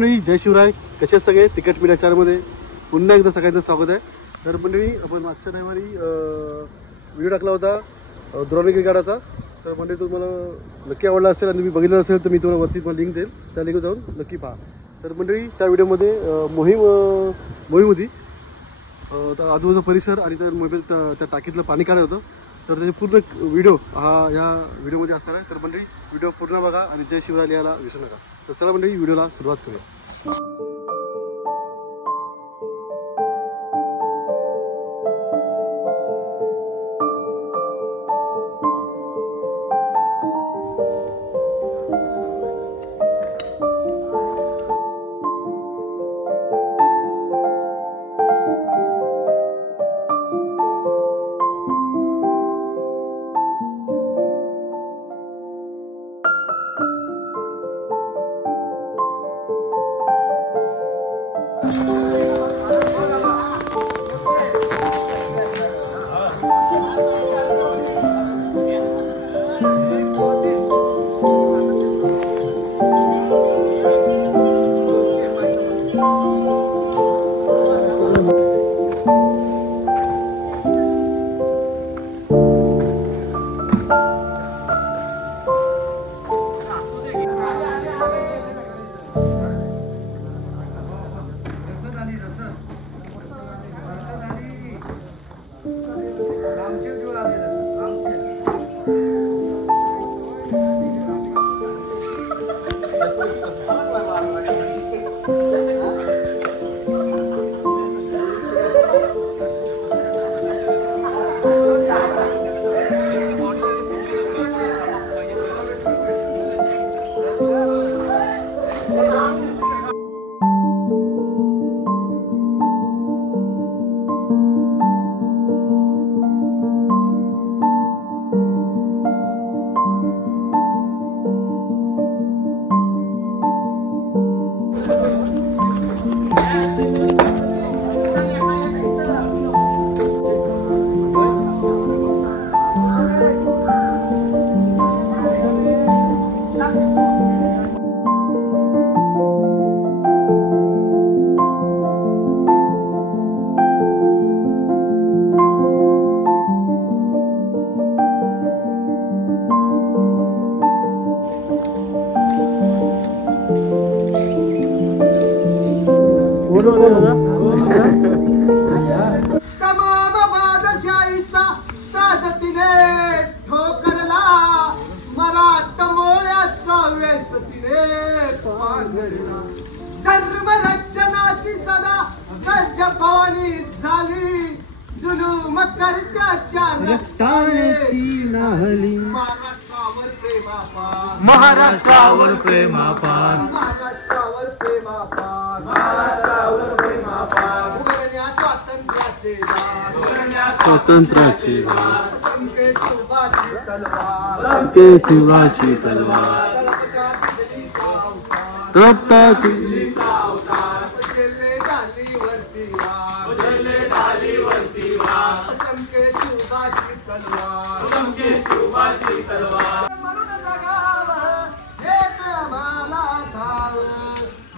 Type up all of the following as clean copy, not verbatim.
मंडळी जय शिवराय. कसे सगळे तिकट मीडिया चॅनलमध्ये पुन्हा एकदा सगळ्यांचं स्वागत आहे. तर मंडळी आपण मागच्या टायमारी व्हिडिओ टाकला होता द्रोणगिरी गडाचा. तर मंडळी तुम्हाला नक्की आवडला असेल आणि मी बघितलं असेल तर मी तुम्हाला वरती तुम्हाला लिंक देईल, त्या लिंकवर जाऊन नक्की पहा. तर मंडळी त्या व्हिडिओमध्ये मोहीम होती. आजूबाजूचा परिसर आणि त्या मोबाईल त्या टाकीतलं पाणी काढत होतं. तर त्याचे पूर्ण व्हिडिओ हा या व्हिडिओमध्ये असणार आहे. तर मंडळी व्हिडिओ पूर्ण बघा आणि जय शिवराय लिहायला विसरू नका. तर चला मंडळी व्हिडिओला सुरुवात करूया. तमाम बादशाहीचा ताजतीने ठोकरला, मराठमोळ्याचा वेसतीने पांघरला. धर्मरक्षणाची सदा सज्ज भवानी झाली, जुलूम करत्याच्या रक्ताने नाहली. महाराष्ट्रावर प्रेमापान, महाराष्ट्रावर प्रेमापान, महाराष्ट्रावर प्रेमापान, महाराष्ट्रावर प्रेमापान. उघडण्या स्वातंत्र्याचे दार, स्वातंत्र्याचे दार, चमके शिवाची तलवार, चमके शिवाची तलवार, तळपता तळपता उजळले डालीवरती वार, उजळले डालीवरती वार, चमके शिवाची तलवार, चमके शिवाची तलवार. म्हणून जगाव हेच आम्हाला ठाव,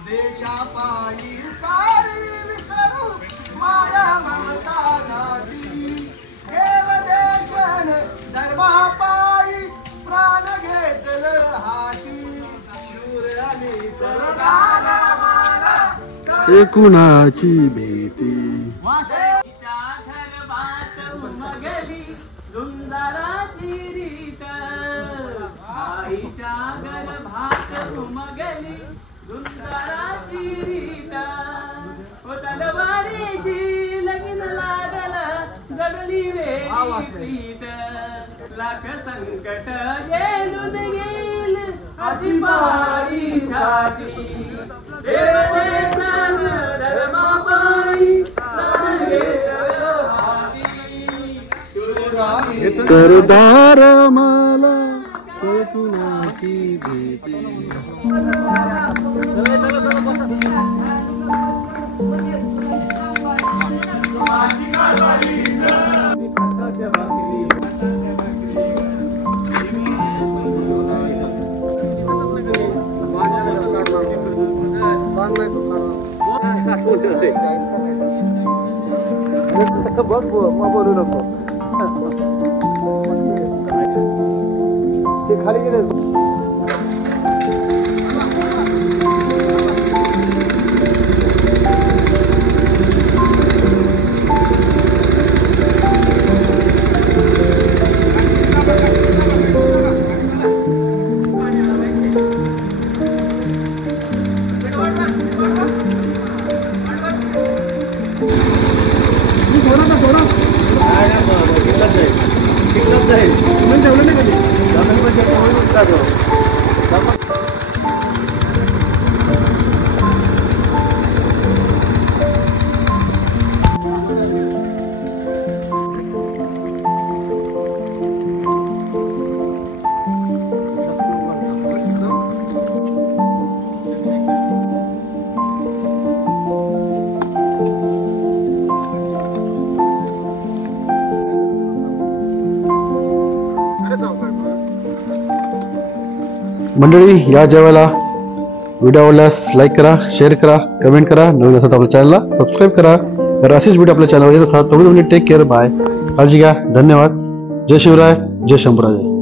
देशापायी सारी विसरू माया ममता नादी. देव देशन धर्मापायी प्राण घेतलं हाती, शूर आणि सरदार आम्हाला एकूणाची भीती. वाशीच्या गर्भात उमगली झुंजाराची रीत, आईच्या गर्भात उमगली झुंजाराची रीत. ओ तलवारीशी लगीन लागल, जडली वेळी प्रीत. लाख संकट झेलून गेल अशी पाळी छाती. देवदेशान धर्मापायी प्राण घेतलं हाती. करदार मला एकूणाची भीती. बघ मग बोलू नको ते खाली गेले मंडळी. या जेवायला व्हिडिओ आवडल्यास लाईक करा, शेअर करा, कमेंट करा. नवीन असं आपल्या चॅनलला सबस्क्राईब करा. तर असेच व्हिडिओ आपल्या चॅनलवर येत असतात. तोपर्यंत टेक केअर, बाय, काळजी घ्या, धन्यवाद. जय शिवराय, जय शंभूराजे.